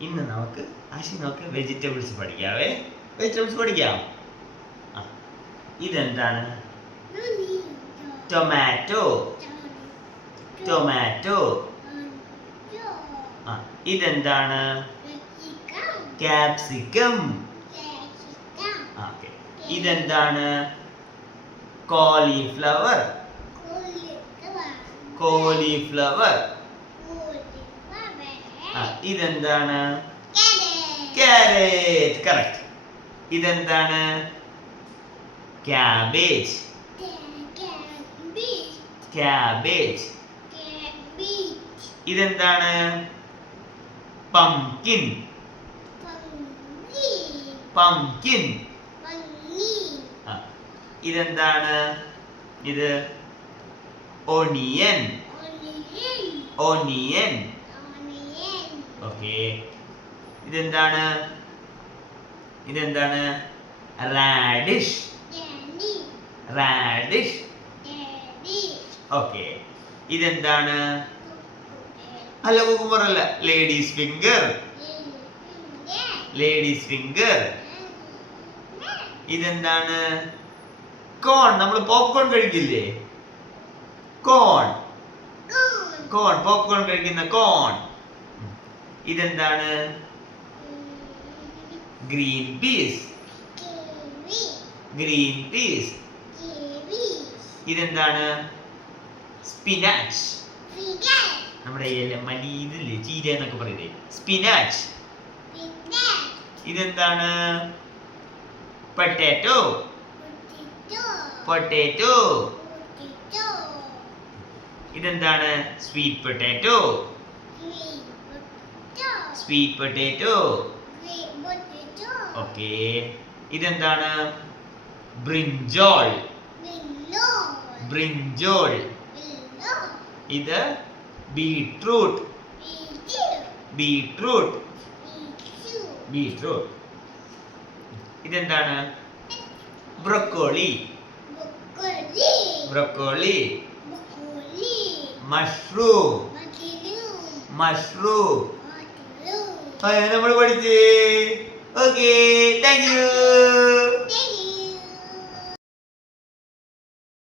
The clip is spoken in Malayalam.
ഇന്ന് നമുക്ക് നമുക്ക് വെജിറ്റബിൾസ് പഠിക്കാവേ. വെജിറ്റബിൾസ് പഠിക്കാം. ഇതെന്താണ്? ടൊമാറ്റോ. ടൊമാറ്റോ. ഇതെന്താണ്? ക്യാപ്സിക്കം. ഇതെന്താണ്? കോളിഫ്ലവർ. കോളിഫ്ലവർ. ഇതെന്താണ്? ക്യാരറ്റ്. കറക്റ്റ്. ഇതെന്താണ്? ക്യാബേജ്. ക്യാബേജ്. ഇതെന്താണ്? പംകിൻ. പംകിൻ. ഇതെന്താണ്? ഇത് ഓണിയൻ. ഓണിയൻ. ഓക്കേ. ഇതെന്താണ്? ഇതെന്താണ്? റാഡിഷ്. റാഡിഷ്. ഓക്കേ. ഇതെന്താണ്? അല്ല, കുക്കുംബർ അല്ല. Ladies finger. Ladies finger. ഇതെന്താണ്? കോൺ. നമ്മൾ പോപ്കോൺ കഴിക്കില്ലേ? കോൺ. കോൺ. പോപ്കോൺ കഴിക്കുന്ന കോൺ. ഇതെന്താണ്? Green peas. Green peas. ഇതെന്താണ്? സ്പിനാച്ച്. നമ്മുടെ മല്ലി ഇതില്ലേ, ചീര എന്നൊക്കെ പറയുന്നത്. സ്പിനാച്ച്. ഇതെന്താണ്? പൊട്ടാറ്റോ. പൊട്ടാറ്റോ. ഇതെന്താണ്? Sweet potato. Sweet potato. Okay. ഇതെന്താണ്? ബ്രിഞ്ചോൾ. ബ്രിഞ്ചോൾ. ഇത് ബീട്രൂട്ട്. ബീട്രൂട്ട്. ബീട്രൂട്ട്. ഇതെന്താണ്? ബ്രൊക്കോളി. ബ്രൊക്കോളി. മഷ്റൂം. മഷ്റൂം. നമ്മൾ പഠിച്ചേ. Okay, thank you.